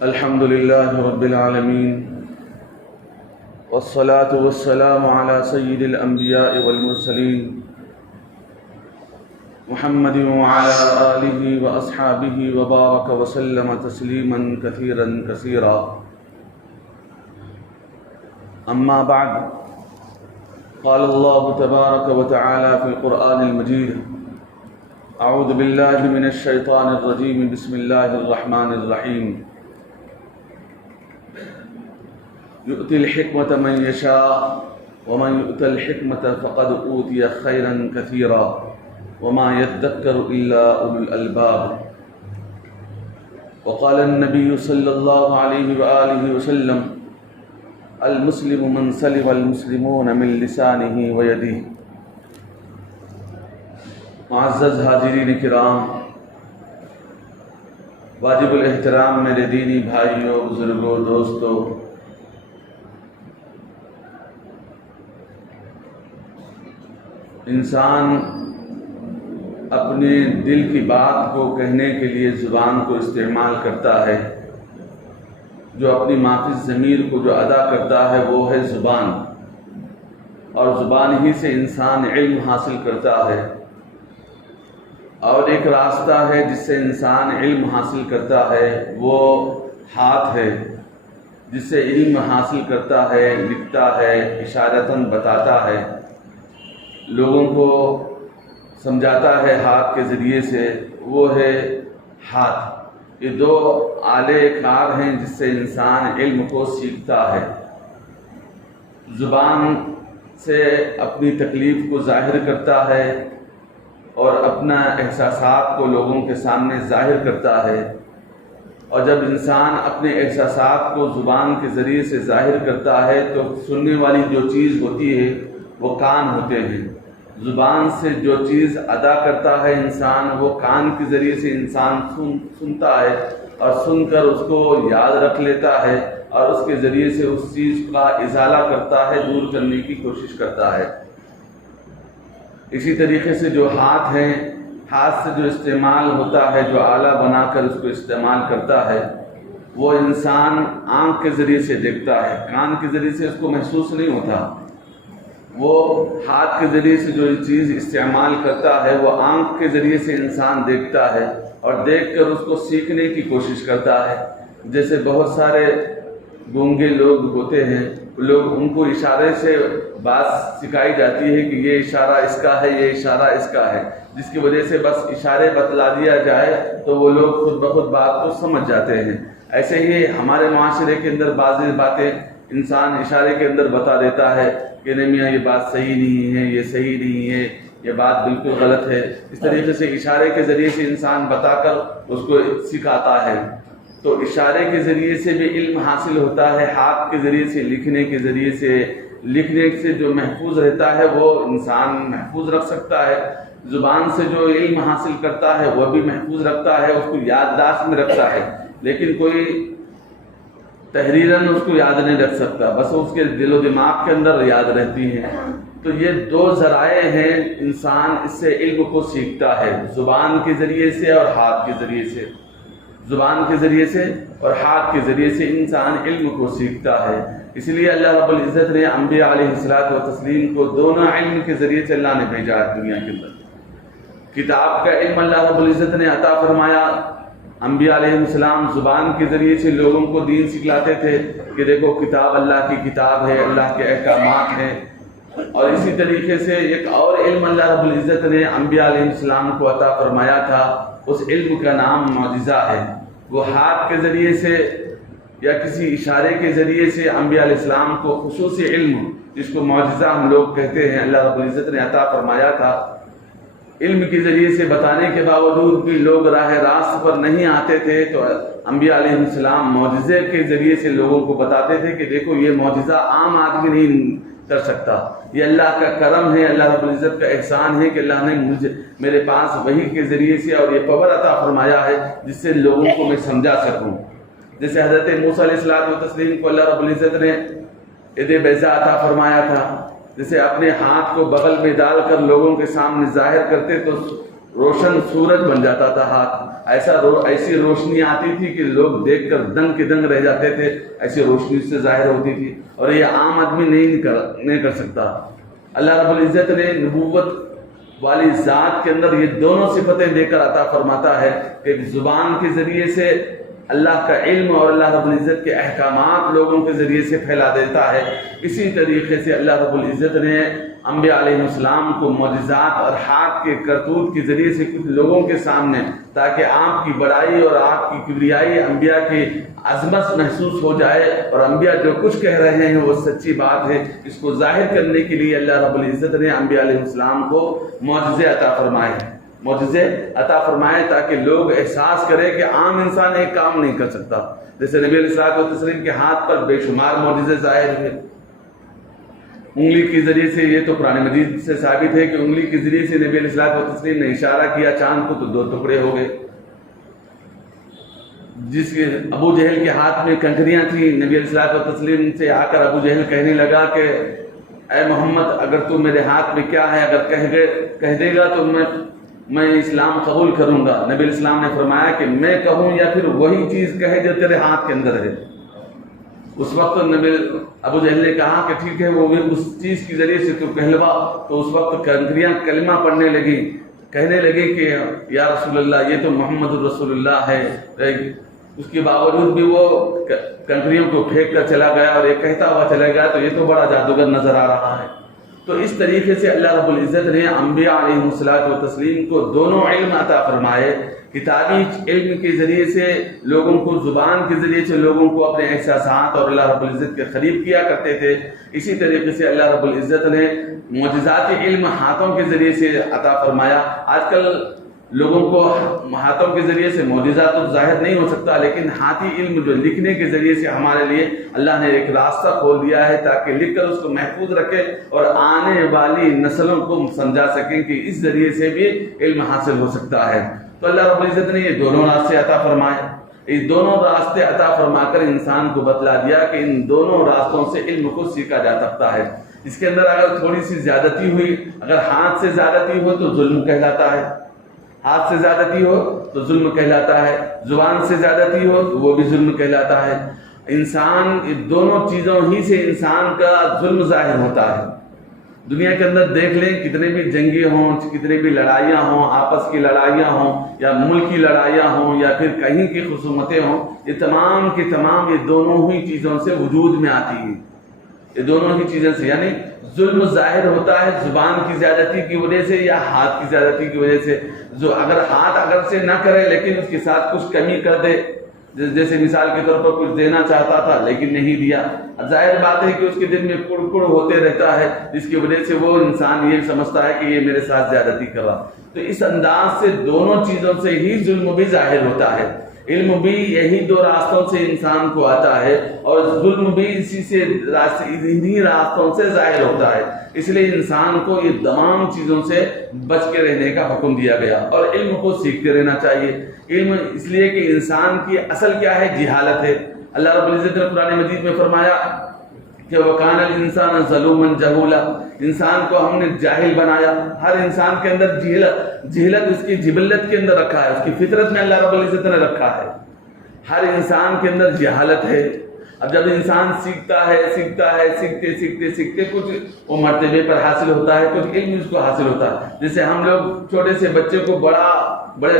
الحمد لله رب العالمين والصلاة والسلام على سيد الأنبياء والمرسلين محمد وعلى آله وأصحابه وبارك وسلم تسليما كثيرا كثيرا. أما بعد، قال الله تبارك وتعالى في القرآن المجيد: أعوذ بالله من الشيطان الرجيم، بسم الله الرحمن الرحيم. يؤتي الحكمة من يشاء ومن يؤت الحكمة فقد أوتي خيرا كثيرا وما يذكر إلا أولو الألباب. وقال النبي صلى الله عليه وآله وسلم: المسلم من سلم المسلمون من لسانه ويده. معزز حاضرین کرام، واجب الاحترام میرے دینی بھائیوں، بزرگوں، دوستوں، انسان اپنے دل کی بات کو کہنے کے لیے زبان کو استعمال کرتا ہے. جو اپنی مافی ضمیر کو جو ادا کرتا ہے وہ ہے زبان، اور زبان ہی سے انسان علم حاصل کرتا ہے. اور ایک راستہ ہے جس سے انسان علم حاصل کرتا ہے، وہ ہاتھ ہے، جس سے علم حاصل کرتا ہے، لکھتا ہے، اشارتاً بتاتا ہے، لوگوں کو سمجھاتا ہے ہاتھ کے ذریعے سے، وہ ہے ہاتھ. یہ دو آلے کار ہیں جس سے انسان علم کو سیکھتا ہے. زبان سے اپنی تکلیف کو ظاہر کرتا ہے اور اپنا احساسات کو لوگوں کے سامنے ظاہر کرتا ہے. اور جب انسان اپنے احساسات کو زبان کے ذریعے سے ظاہر کرتا ہے تو سننے والی جو چیز ہوتی ہے وہ کان ہوتے ہیں. زبان سے جو چیز ادا کرتا ہے انسان، وہ کان کے ذریعے سے انسان سنتا ہے، اور سن کر اس کو یاد رکھ لیتا ہے، اور اس کے ذریعے سے اس چیز کا ازالہ کرتا ہے، دور کرنے کی کوشش کرتا ہے. اسی طریقے سے جو ہاتھ ہیں، ہاتھ سے جو استعمال ہوتا ہے، جو آلہ بنا کر اس کو استعمال کرتا ہے، وہ انسان آنکھ کے ذریعے سے دیکھتا ہے، کان کے ذریعے سے اس کو محسوس نہیں ہوتا. وہ ہاتھ کے ذریعے سے جو چیز استعمال کرتا ہے وہ آنکھ کے ذریعے سے انسان دیکھتا ہے، اور دیکھ کر اس کو سیکھنے کی کوشش کرتا ہے. جیسے بہت سارے گونگے لوگ ہوتے ہیں، ان کو اشارے سے بات سکھائی جاتی ہے کہ یہ اشارہ اس کا ہے، یہ اشارہ اس کا ہے، جس کی وجہ سے بس اشارے بتلا دیا جائے تو وہ لوگ خود بخود بات کو سمجھ جاتے ہیں. ایسے ہی ہمارے معاشرے کے اندر بعض باتیں انسان اشارے کے اندر بتا دیتا ہے کہ نہیں میاں یہ بات صحیح نہیں ہے، یہ صحیح نہیں ہے، یہ بات بالکل غلط ہے. اس طریقے سے اشارے کے ذریعے سے انسان بتا کر اس کو سکھاتا ہے. تو اشارے کے ذریعے سے بھی علم حاصل ہوتا ہے، ہاتھ کے ذریعے سے، لکھنے کے ذریعے سے، لکھنے سے جو محفوظ رہتا ہے وہ انسان محفوظ رکھ سکتا ہے. زبان سے جو علم حاصل کرتا ہے وہ بھی محفوظ رکھتا ہے، اس کو یادداشت میں رکھتا ہے، لیکن کوئی تحریراً اس کو یاد نہیں رکھ سکتا، بس اس کے دل و دماغ کے اندر یاد رہتی ہیں. تو یہ دو ذرائع ہیں، انسان اس سے علم کو سیکھتا ہے، زبان کے ذریعے سے اور ہاتھ کے ذریعے سے. زبان کے ذریعے سے اور ہاتھ کے ذریعے سے انسان علم کو سیکھتا ہے. اس لیے اللہ رب العزت نے انبیاء علیہ الصلوۃ والتسلیم کو دونوں علم کے ذریعے سے اللہ نے بھیجا ہے دنیا کے اندر. کتاب کا علم اللہ رب العزت نے عطا فرمایا. انبیاء علیہ السلام زبان کے ذریعے سے لوگوں کو دین سکھلاتے تھے کہ دیکھو کتاب اللہ کی کتاب ہے، اللہ کے احکامات ہیں. اور اسی طریقے سے ایک اور علم اللہ رب العزت نے انبیاء علیہ السلام کو عطا فرمایا تھا، اس علم کا نام معجزہ ہے. وہ ہاتھ کے ذریعے سے یا کسی اشارے کے ذریعے سے انبیاء علیہ السلام کو خصوصی علم، جس کو معجزہ ہم لوگ کہتے ہیں، اللہ رب العزت نے عطا فرمایا تھا. علم کے ذریعے سے بتانے کے باوجود بھی لوگ راہ راست پر نہیں آتے تھے، تو انبیاء علیہ السلام معجزے کے ذریعے سے لوگوں کو بتاتے تھے کہ دیکھو یہ معجزہ عام آدمی نہیں کر سکتا، یہ اللہ کا کرم ہے، اللہ رب العزت کا احسان ہے کہ اللہ نے میرے پاس وحی کے ذریعے سے اور یہ پاور عطا فرمایا ہے جس سے لوگوں کو میں سمجھا سکوں. جیسے حضرت موسیٰ علیہ السلام کو اللہ رب العزت نے عید بیضا عطا فرمایا تھا، جیسے اپنے ہاتھ کو بغل میں ڈال کر لوگوں کے سامنے ظاہر کرتے تو روشن سورج بن جاتا تھا ہاتھ، ایسی روشنی آتی تھی کہ لوگ دیکھ کر دنگ کے دنگ رہ جاتے تھے، ایسی روشنی اس سے ظاہر ہوتی تھی، اور یہ عام آدمی نہیں کر سکتا۔ اللہ رب العزت نے نبوت والی ذات کے اندر یہ دونوں صفتیں دے کر عطا فرماتا ہے کہ زبان کے ذریعے سے اللہ کا علم اور اللہ رب العزت کے احکامات لوگوں کے ذریعے سے پھیلا دیتا ہے۔ اسی طریقے سے اللہ رب العزت نے انبیاء علیہ السلام کو معجزات اور ہاتھ کے کرتوت کے ذریعے سے کچھ لوگوں کے سامنے، تاکہ آپ کی بڑائی اور آپ کی کبریائی، انبیاء کی عظمت محسوس ہو جائے، اور انبیاء جو کچھ کہہ رہے ہیں وہ سچی بات ہے، اس کو ظاہر کرنے کے لیے اللہ رب العزت نے انبیاء علیہ السلام کو معجزے عطا فرمائے تاکہ لوگ احساس کریں کہ عام انسان ایک کام نہیں کر سکتا۔ جیسے نبی علیہ الصلوۃ والتسلیم کے ہاتھ پر بے شمار معجزے ظاہر ہوئے، انگلی کے ذریعے سے، یہ تو قرآن مجید سے ثابت ہے کہ انگلی کے ذریعے سے نبی علیہ الصلوۃ والتسلیم نے اشارہ کیا چاند کو تو 2 ٹکڑے ہو گئے۔ جس کے ابو جہل کے ہاتھ میں کنکریاں تھیں، نبی علیہ الصلوۃ والتسلیم سے آ کر ابو جہل کہنے لگا کہ اے محمد، اگر تو میرے ہاتھ میں کیا ہے اگر کہہ دے گا تو میں اسلام قبول کروں گا۔ نبی علیہ السلام نے فرمایا کہ میں کہوں یا پھر وہی چیز کہے جو تیرے ہاتھ کے اندر ہے۔ اس وقت ابو جہل نے کہا کہ ٹھیک ہے، وہ اس چیز کے ذریعے سے تو کہلوا۔ تو اس وقت کنکریاں کلمہ پڑھنے لگی، کہنے لگی کہ یا رسول اللہ، یہ تو محمد الرسول اللہ ہے۔ اس کے باوجود بھی وہ کنکریوں کو پھینک کر چلا گیا اور یہ کہتا ہوا چلا گیا، تو یہ تو بڑا جادوگر نظر آ رہا ہے۔ تو اس طریقے سے اللہ رب العزت نے انبیاء علیہ الصلوۃ والتسلیم کو دونوں علم عطا فرمائے، کتابی علم کے ذریعے سے لوگوں کو، زبان کے ذریعے سے لوگوں کو اپنے احساسات اور اللہ رب العزت کے قریب کیا کرتے تھے۔ اسی طریقے سے اللہ رب العزت نے معجزاتی علم ہاتھوں کے ذریعے سے عطا فرمایا۔ آج کل لوگوں کو ہاتھوں کے ذریعے سے معجزات تو ظاہر نہیں ہو سکتا، لیکن ہاتھی علم جو لکھنے کے ذریعے سے ہمارے لیے اللہ نے ایک راستہ کھول دیا ہے، تاکہ لکھ کر اس کو محفوظ رکھے اور آنے والی نسلوں کو سمجھا سکیں کہ اس ذریعے سے بھی علم حاصل ہو سکتا ہے۔ تو اللہ رب العزت نے یہ دونوں راستے عطا فرمائے، یہ دونوں راستے عطا فرما کر انسان کو بتلا دیا کہ ان دونوں راستوں سے علم کو سیکھا جا سکتا ہے۔ اس کے اندر اگر تھوڑی سی زیادتی ہوئی، اگر ہاتھ سے زیادتی ہو تو ظلم کہلاتا ہے، ہاتھ سے زیادتی ہو تو ظلم کہلاتا ہے، زبان سے زیادتی ہو تو وہ بھی ظلم کہلاتا ہے۔ انسان دونوں چیزوں ہی سے انسان کا ظلم ظاہر ہوتا ہے۔ دنیا کے اندر دیکھ لیں، کتنے بھی جنگیں ہوں، کتنے بھی لڑائیاں ہوں، آپس کی لڑائیاں ہوں یا ملکی لڑائیاں ہوں یا پھر کہیں کی خصومتیں ہوں، یہ تمام کی تمام یہ دونوں ہی چیزوں سے وجود میں آتی ہیں۔ یہ دونوں ہی چیزوں سے، یعنی ظلم ظاہر ہوتا ہے زبان کی زیادتی کی وجہ سے یا ہاتھ کی زیادتی کی وجہ سے۔ جو اگر ہاتھ اگر سے نہ کرے لیکن اس کے ساتھ کچھ کمی کر دے، جیسے مثال کے طور پر کچھ دینا چاہتا تھا لیکن نہیں دیا، ظاہر بات ہے کہ اس کے دل میں کڑ ہوتے رہتا ہے، جس کی وجہ سے وہ انسان یہ سمجھتا ہے کہ یہ میرے ساتھ زیادتی کر رہا۔ تو اس انداز سے دونوں چیزوں سے ہی ظلم بھی ظاہر ہوتا ہے۔ علم بھی یہی دو راستوں سے انسان کو آتا ہے اور ظلم بھی انہی راستوں سے ظاہر ہوتا ہے۔ اس لیے انسان کو یہ تمام چیزوں سے بچ کے رہنے کا حکم دیا گیا اور علم کو سیکھتے رہنا چاہیے۔ علم اس لیے کہ انسان کی اصل کیا ہے؟ جہالت ہے۔ اللہ رب العزت نے قرآن مجید میں فرمایا کہ وَكَانَ الْإِنسَانَ ظَلُومًا جَهُولًا، انسان کو ہم نے جاہل بنایا۔ ہر انسان کے اندر جہلت اس کی جبلت کے اندر رکھا ہے، اس کی فطرت میں اللہ رب العزت نے رکھا ہے۔ ہر انسان کے اندر جہالت ہے۔ اب جب انسان سیکھتا ہے سیکھتے کچھ وہ مرتبے پر حاصل ہوتا ہے، کچھ علم اس کو حاصل ہوتا ہے۔ جیسے ہم لوگ چھوٹے سے بچے کو بڑا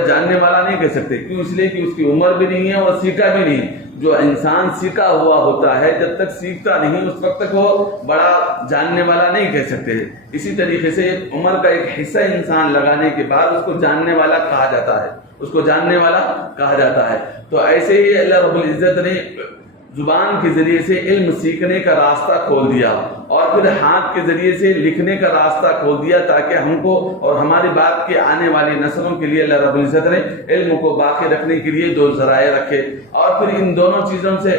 جاننے والا نہیں کہہ سکتے، کیوں؟ اس لیے کہ اس کی عمر بھی نہیں ہے اور سیکھا بھی نہیں۔ جو انسان سیکھا ہوا ہوتا ہے جب تک سیکھتا نہیں اس وقت تک وہ بڑا جاننے والا نہیں کہہ سکتے۔ اسی طریقے سے عمر کا ایک حصہ انسان لگانے کے بعد اس کو جاننے والا کہا جاتا ہے، تو ایسے ہی اللہ رب العزت نے زبان کے ذریعے سے علم سیکھنے کا راستہ کھول دیا اور پھر ہاتھ کے ذریعے سے لکھنے کا راستہ کھول دیا، تاکہ ہم کو اور ہماری بات کے آنے والی نسلوں کے لیے اللہ رب العزت نے علم کو باقی رکھنے کے لیے دو ذرائع رکھے۔ اور پھر ان دونوں چیزوں سے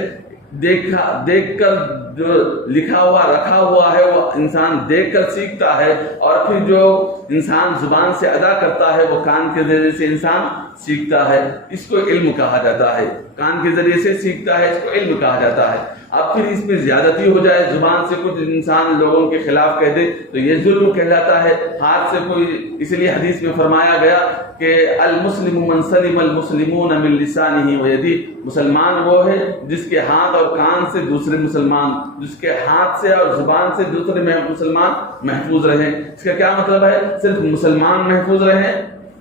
دیکھ کر جو لکھا ہوا رکھا ہوا ہے وہ انسان دیکھ کر سیکھتا ہے، اور پھر جو انسان زبان سے ادا کرتا ہے وہ کان کے ذریعے سے انسان سیکھتا ہے، اس کو علم کہا جاتا ہے۔ کان کے ذریعے سے سیکھتا ہے، اس کو علم کہا جاتا ہے۔ اب پھر اس میں زیادتی ہو جائے، زبان سے کچھ انسان لوگوں کے خلاف کہہ دے تو یہ ظلم کہلاتا ہے۔ ہاتھ سے کوئی، اس لیے حدیث میں فرمایا گیا کہ المسلم من سلم المسلمون من لسانہ و یدہ، مسلمان وہ ہے جس کے ہاتھ اور کان سے دوسرے مسلمان، جس کے ہاتھ سے اور زبان سے دوسرے مسلمان محفوظ رہیں۔ اس کا کیا مطلب ہے؟ صرف مسلمان محفوظ رہیں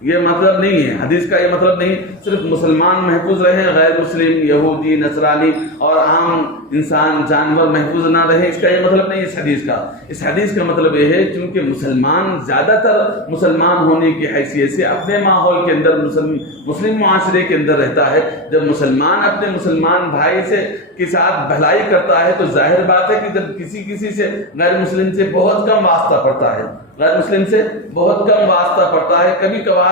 یہ مطلب نہیں ہے، حدیث کا یہ مطلب نہیں صرف مسلمان محفوظ رہیں، غیر مسلم، یہودی، نصرانی اور عام انسان جانور محفوظ نہ رہیں، اس کا یہ مطلب نہیں اس حدیث کا۔ اس حدیث کا مطلب یہ ہے چونکہ مسلمان زیادہ تر مسلمان ہونے کی حیثیت سے اپنے ماحول کے اندر مسلم معاشرے کے اندر رہتا ہے، جب مسلمان اپنے مسلمان بھائی سے کے ساتھ بھلائی کرتا ہے تو ظاہر بات ہے کہ جب کسی سے غیر مسلم سے بہت کم واسطہ پڑتا ہے، غیر مسلم سے بہت کم واسطہ پڑتا ہے، کبھی کبھار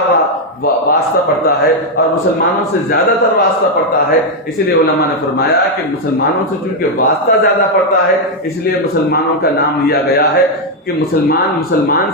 واسطہ پڑتا ہے، اور مسلمانوں سے زیادہ تر واسطہ پڑتا ہے۔ اسی لیے علماء نے فرمایا کہ مسلمانوں سے چونکہ واسطہ زیادہ پڑتا ہے اس لیے مسلمانوں کا نام لیا گیا ہے کہ مسلمان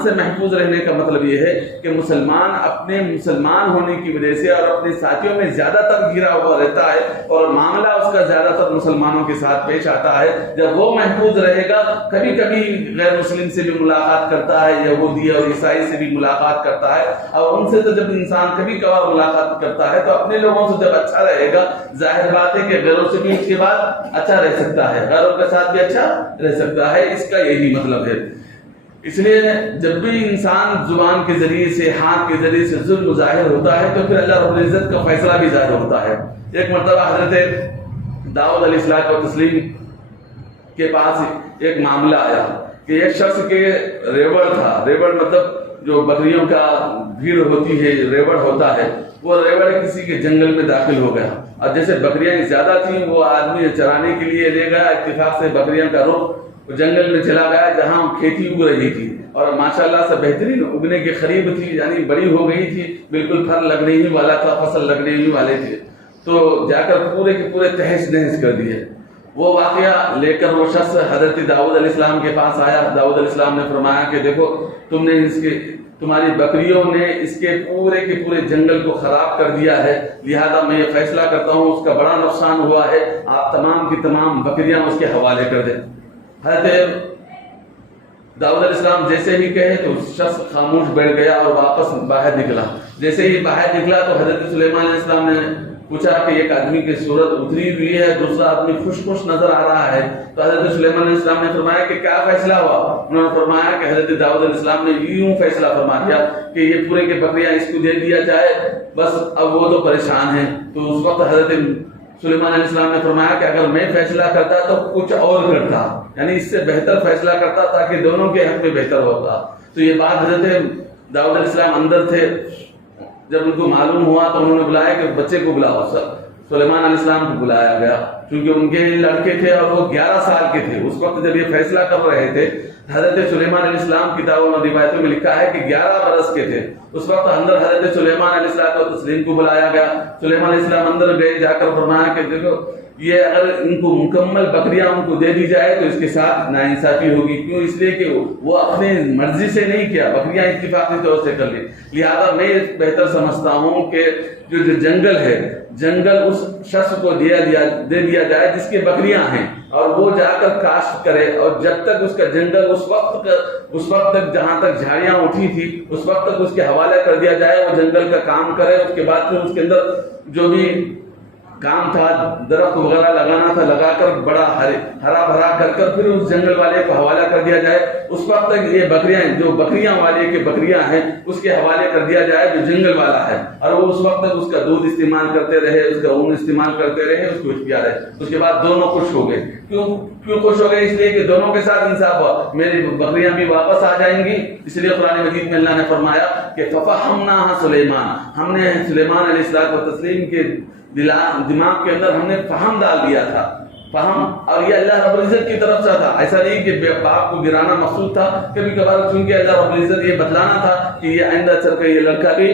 سے محفوظ رہنے کا مطلب یہ ہے کہ مسلمان اپنے مسلمان ہونے کی وجہ سے اور اپنے ساتھیوں میں زیادہ تر گھرا ہوا رہتا ہے اور معاملہ اس کا زیادہ تر مسلمانوں کے ساتھ پیش آتا ہے۔ جب وہ محفوظ رہے گا، کبھی کبھی غیر مسلم سے بھی ملاقات کرتا ہے، یہودی اور عیسائی سے بھی ملاقات کرتا ہے، اور ان سے تو جب انسان کبھی کبھار ملاقات کرتا ہے تو اپنے لوگوں سے جب اچھا رہے گا، ظاہر بات ہے کہ غیروں سے بھی اس کے بعد اچھا رہ سکتا ہے، غیروں کے ساتھ بھی اچھا رہ سکتا ہے۔ اس کا یہی مطلب ہے۔ اس لیے جب بھی انسان زبان کے ذریعے سے، ہاتھ کے ذریعے سے ظلم ظاہر ہوتا ہے تو پھر اللہ رب العزت کا فیصلہ بھی ظاہر ہوتا ہے۔ ایک مرتبہ حضرت داؤد علیہ الصلوۃ والتسلیم کے پاس ایک معاملہ آیا کہ ایک شخص کے ریوڑ تھا، ریوڑ مطلب جو بکریوں کا بھیڑ ہوتی ہے، ریوڑ ہوتا ہے، وہ ریوڑ کسی کے جنگل میں داخل ہو گیا، اور جیسے بکریاں زیادہ تھیں وہ آدمی چرانے کے لیے لے گیا، اتفاق سے بکریاں کا رخ جنگل میں چلا گیا جہاں کھیتی اگ رہی تھی، اور ماشاءاللہ سے بہترین اگنے کے قریب تھی، یعنی بڑی ہو گئی تھی، بالکل پھل لگنے ہی والا تھا، فصل لگنے ہی والے تھے، تو جا کر پورے کے پورے تہس نہس کر دیے۔ وہ واقعہ لے کر وہ شخص حضرت داؤد علیہ السلام کے پاس آیا۔ داؤد علیہ السلام نے فرمایا کہ دیکھو تمہاری بکریوں نے اس کے پورے جنگل کو خراب کر دیا ہے، لہذا میں یہ فیصلہ کرتا ہوں اس کا بڑا نقصان ہوا ہے، آپ تمام کی تمام بکریاں اس کے حوالے کر دیں۔ حضرت داؤد علیہ السلام جیسے ہی کہے تو شخص خاموش بیٹھ گیا اور واپس باہر نکلا۔ جیسے ہی باہر نکلا تو حضرت سلیمان علیہ السلام نے پوچھا کہ ایک آدمی کی صورت اتری ہوئی ہے، دوسرا آدمی خوش نظر آ رہا ہے، تو حضرت سلیمان علیہ السلام نے فرمایا کہ کیا فیصلہ ہوا؟ انہوں نے فرمایا کہ حضرت داؤد علیہ السلام نے یوں فیصلہ فرما دیا کہ یہ پورے کے بکریاں اس کو دے دیا جائے، بس اب وہ تو پریشان ہیں۔ تو اس وقت حضرت سلیمان علیہ السلام نے فرمایا کہ اگر میں فیصلہ کرتا تو کچھ اور کرتا، یعنی اس سے بہتر فیصلہ کرتا تاکہ دونوں کے حق میں بہتر ہوتا۔ تو یہ بات حضرت داؤد علیہ السلام اندر تھے، جب ان کو معلوم ہوا تو انہوں نے بلایا کہ بچے کو بلاؤ۔ سلیمان علیہ السلام کو بلایا گیا کیونکہ ان کے لڑکے تھے اور وہ 11 سال کے تھے۔ اس وقت جب یہ فیصلہ کر رہے تھے، حضرت سلیمان علیہ السلام کتابوں اور روایتوں میں لکھا ہے کہ 11 برس کے تھے۔ اس وقت اندر حضرت سلیمان علیہ السلام کو بلایا گیا۔ سلیمان علیہ السلام اندر گئے، جا کر فرمایا کہ دیکھو یہ اگر ان کو مکمل بکریاں ان کو دے دی جائے تو اس کے ساتھ ناانصافی ہوگی، کیوں؟ اس لیے کہ وہ اپنے مرضی سے نہیں کیا، بکریاں اتفاقی طور سے کر لی، لہذا میں بہتر سمجھتا ہوں کہ جو جنگل ہے، جنگل اس شخص کو دے دیا جائے جس کی بکریاں ہیں، اور وہ جا کر کاشت کرے، اور جب تک اس کا جنگل اس وقت تک جہاں تک جھاڑیاں اٹھی تھی اس وقت تک اس کے حوالے کر دیا جائے، وہ جنگل کا کام کرے، اس کے بعد پھر اس کے اندر جو بھی کام تھا، درخت وغیرہ لگانا تھا، لگا کر بڑا ہرا بھرا کر پھر اس جنگل والے کو حوالہ کر دیا جائے۔ اس وقت تک یہ بکریاں جو بکریاں والے کے بکریاں ہیں اس کے حوالے کر دیا جائے جو جنگل والا ہے، اور وہ اس وقت تک اس کا دودھ استعمال کرتے رہے، اس کا اون استعمال کرتے رہے، اس کو اختیار رہے۔ اس کے بعد دونوں خوش ہو گئے۔ کیوں خوش ہو گئے؟ اس لیے کہ دونوں کے ساتھ انصاف ہوا، میری بکریاں بھی واپس آ جائیں گی۔ اس لیے قرآن مجید میں اللہ نے فرمایا کہ فَفَهَمْنَاهَا سُلَيْمَانَ، ہم نے سلیمان علیہ الصلوۃ والتسلیم کے دماغ کے اندر ہم نے فہم ڈال دیا تھا، فہم، اور یہ اللہ رب العزت کی طرف سے تھا، ایسا نہیں کہ باپ کو گرانا مقصود تھا، کبھی کبھار چونکہ اللہ رب العزت یہ بتلانا تھا کہ یہ آئندہ چل کر یہ لڑکا بھی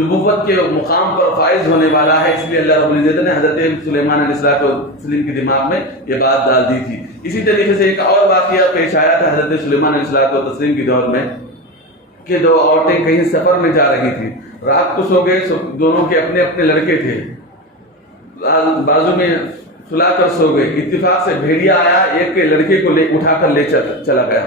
نبوت کے مقام پر فائز ہونے والا ہے، اس لیے اللہ رب العزت نے حضرت سلیمان علیہ الصلوۃ والتسلیم کے دماغ میں یہ بات ڈال دی تھی۔ اسی طریقے سے ایک اور واقعہ پیش آیا تھا حضرت سلیمان علیہ الصلوۃ والتسلیم کے دور میں کہ دو عورتیں کہیں سفر میں جا رہی تھیں، رات کو سو گئے، دونوں کے اپنے اپنے لڑکے تھے، بازو میں سلا کر سو گئے۔ اتفاق سے بھیڑیا آیا، ایک کے لڑکے کو اٹھا کر لے چلا گیا۔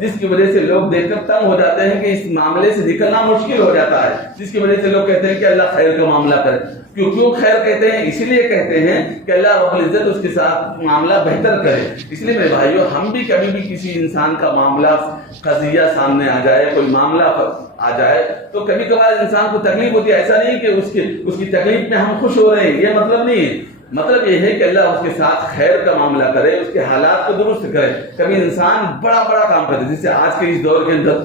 جس کی وجہ سے لوگ دیکھ کر تنگ ہو جاتے ہیں کہ اس معاملے سے نکلنا مشکل ہو جاتا ہے، جس کی وجہ سے لوگ کہتے ہیں کہ اللہ خیر کا معاملہ کرے۔ کیوں خیر کہتے ہیں؟ اسی لیے کہتے ہیں کہ اللہ رب العزت اس کے ساتھ معاملہ بہتر کرے۔ اس لیے میرے بھائیو، ہم بھی کبھی بھی کسی انسان کا معاملہ قضیہ سامنے آ جائے، کوئی معاملہ آ جائے تو کبھی کبھار انسان کو تکلیف ہوتی ہے، ایسا نہیں کہ اس کی تکلیف میں ہم خوش ہو رہے ہیں، یہ مطلب نہیں ہے۔ مطلب یہ ہے کہ اللہ اس کے ساتھ خیر کا معاملہ کرے، اس کے حالات کو درست کرے۔ کبھی انسان بڑا کام کرتے ہیں، جیسے آج کے اس دور کے اندر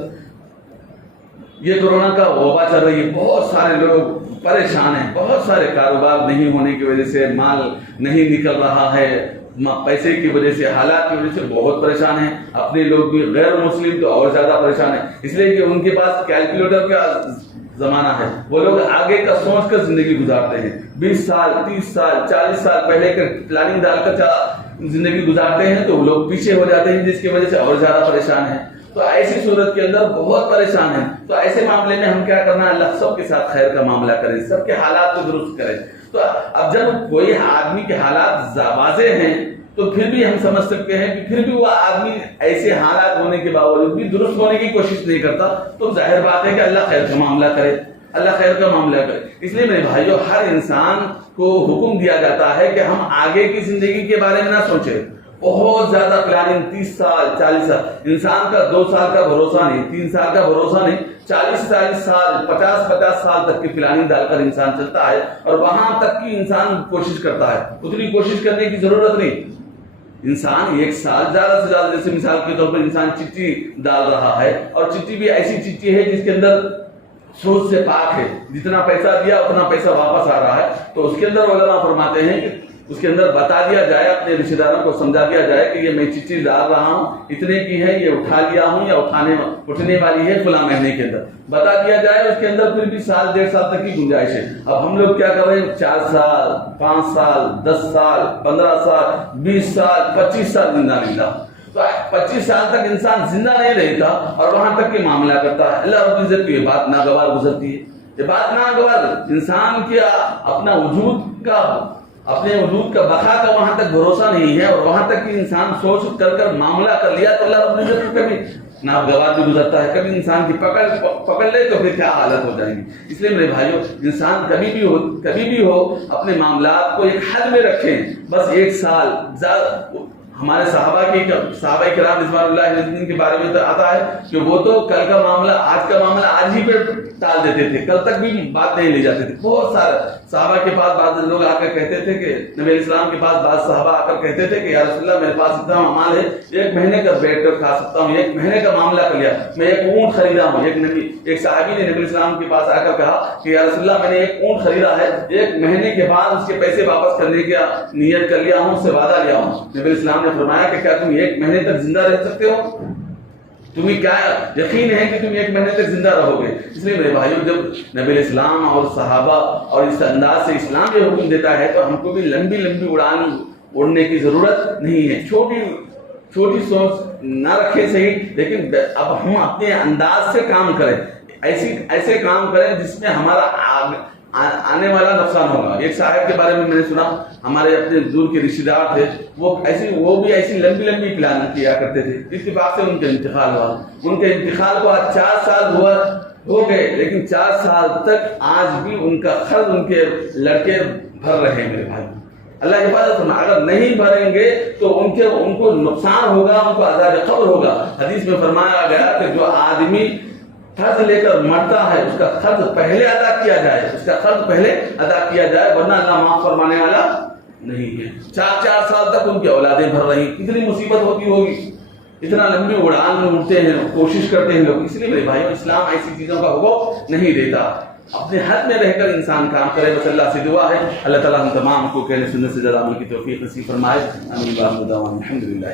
یہ کورونا کا وبا چل رہی ہے، بہت سارے لوگ پریشان ہیں، بہت سارے کاروبار نہیں ہونے کی وجہ سے، مال نہیں نکل رہا ہے، پیسے کی وجہ سے، حالات کی وجہ سے بہت پریشان ہیں۔ اپنے لوگ بھی، غیر مسلم تو اور زیادہ پریشان ہیں، اس لیے کہ ان کے پاس کیلکولیٹر کا زمانہ ہے، وہ لوگ آگے کا سوچ کر زندگی گزارتے ہیں، 20 سال 30 سال 40 سال پہلے کا پلاننگ ڈال کر زندگی گزارتے ہیں تو وہ لوگ پیچھے ہو جاتے ہیں، جس کی وجہ سے اور زیادہ پریشان ہیں۔ تو ایسی صورت کے اندر بہت پریشان ہیں، تو ایسے معاملے میں ہم کیا کرنا ہے؟ اللہ سب کے ساتھ خیر کا معاملہ کرے، سب کے حالات کو درست کرے۔ تو اب جب کوئی آدمی کے حالات واضح ہیں تو پھر بھی ہم سمجھ سکتے ہیں کہ پھر بھی وہ آدمی ایسے حالات ہونے کے باوجود بھی درست ہونے کی کوشش نہیں کرتا، تو ظاہر بات ہے کہ اللہ خیر کا معاملہ کرے، اللہ خیر کا معاملہ کرے۔ اس لیے میرے بھائیو، ہر انسان کو حکم دیا جاتا ہے کہ ہم آگے کی زندگی کے بارے میں نہ سوچیں، بہت زیادہ پلاننگ، 30 سال 40 سال، انسان کا 2 سال کا بھروسہ نہیں، 3 سال کا بھروسہ نہیں، 40 سال 50 سال تک کی پلاننگ ڈال کر انسان چلتا ہے، اور وہاں تک کی انسان کوشش کرتا ہے۔ اتنی کوشش کرنے کی ضرورت نہیں، انسان 1 سال زیادہ سے زیادہ، جیسے مثال کے طور پر انسان چٹھی ڈال رہا ہے، اور چٹھی بھی ایسی چٹھی ہے جس کے اندر سود سے پاک ہے، جتنا پیسہ دیا اتنا پیسہ واپس آ رہا ہے، تو اس کے اندر علماء فرماتے ہیں کہ اس کے اندر بتا دیا جائے، اپنے رشتے داروں کو سمجھا دیا جائے کہ یہ میں چٹھی ڈال رہا ہوں، اتنے کی ہے، یہ اٹھا لیا ہوں یا اٹھنے والی ہے فلاں مہینے کے اندر، بتا دیا جائے۔ اس کے اندر پھر بھی 1 1.5 سال تک کی گنجائش ہے۔ اب ہم لوگ کیا کر رہے ہیں؟ 4 سال 5 سال 10 سال 15 سال 20 سال 25 سال زندہ رہتا، تو 25 سال تک انسان زندہ نہیں رہتا اور وہاں تک کے معاملہ کرتا ہے۔ اللہ رب العزت کی یہ بات ناگوار گزرتی ہے، یہ بات ناگوار، انسان کے اپنا اپنے وجود کا بقا کا وہاں تک بھروسہ نہیں ہے، اور وہاں تک کہ انسان سوچ کر معاملہ کر لیا تو اللہ رب العزت کبھی ناگوار بھی گزرتا ہے، کبھی انسان کی پکڑ لے تو پھر کیا حالت ہو جائیں گی۔ اس لیے میرے بھائیو، انسان کبھی بھی ہو اپنے معاملات کو ایک حد میں رکھیں، بس 1 سال ہمارے صحابہ کرام رضوان اللہ علیہم کے بارے میں تو آتا ہے کہ وہ تو کل کا معاملہ، آج کا معاملہ آج ہی پہ ٹال دیتے تھے، کل تک بھی بات نہیں لے جاتے تھے۔ بہت سارے صحابہ کے پاس بعض لوگ آ کر کہتے تھے کہ نبی علیہ السلام کے پاس بعض صحابہ آ کر کہتے تھے کہ یا رسول اللہ، میرے پاس اتنا مال ہے، 1 مہینے کا بیٹھ کر کھا سکتا ہوں، 1 مہینے کا معاملہ کر لیا، میں 1 اونٹ خریدا ہوں۔ ایک صحابی نے نبی علیہ السلام کے پاس آ کر کہا کہ یا رسول اللہ، میں نے 1 اونٹ خریدا ہے، 1 مہینے کے بعد اس کے پیسے واپس کرنے کی نیت کر لیا ہوں، اس سے وعدہ لیا ہوں۔ نبی علیہ السلام نے فرمایا کہ کیا تم 1 مہینے تک زندہ رہ سکتے ہو؟ تمہیں کیا یقین ہے کہ تم 1 مہینے تک زندہ رہو گے؟ اس لیے میرے بھائیوں، جب نبی علیہ السلام اور صحابہ اور اس انداز سے اسلام یہ حکم دیتا ہے تو ہم کو بھی لمبی اڑان اڑنے کی ضرورت نہیں ہے، چھوٹی سوچ نہ رکھے صحیح، لیکن اب ہم اپنے انداز سے کام کریں، ایسے کام کریں جس میں ہمارا آنے والا نقصان ہوگا۔ ایک صاحب کے بارے میں نے سنا، ہمارے اپنے دور کے رشتے دار تھے، وہ بھی ایسی لمبی پلان کیا کرتے تھے، اتفاق سے ان کا انتقال ہوا۔ ان کے انتقال کو آج 4 سال ہو گئے، لیکن 4 سال تک آج بھی ان کا خرچ ان کے لڑکے بھر رہے ہیں۔ میرے بھائی، اللہ حفاظت فرما، اگر نہیں بھریں گے تو ان کو نقصان ہوگا، ان کو عذاب قبر ہوگا۔ حدیث میں فرمایا گیا کہ جو آدمی قرض لے کر مرتا ہے اس کا قرض پہلے ادا کیا جائے، ورنہ اللہ معاف فرمانے والا نہیں ہے۔ 4 سال تک ان کی اولادیں بھر رہی، کتنی مصیبت ہوتی ہوگی، اتنا لمبی اڑان میں اڑتے ہیں، کوشش کرتے ہیں لوگ۔ اس لیے میرے بھائیوں، اسلام ایسی چیزوں کا حکم نہیں دیتا، اپنے حد میں رہ کر انسان کام کرے۔ بس اللہ سے دعا ہے اللہ تعالیٰ ہم تمام کو کہنے سننے سے زیادہ عمل کی توفیق نصیب فرمائے۔ آمین۔ الحمدللہ۔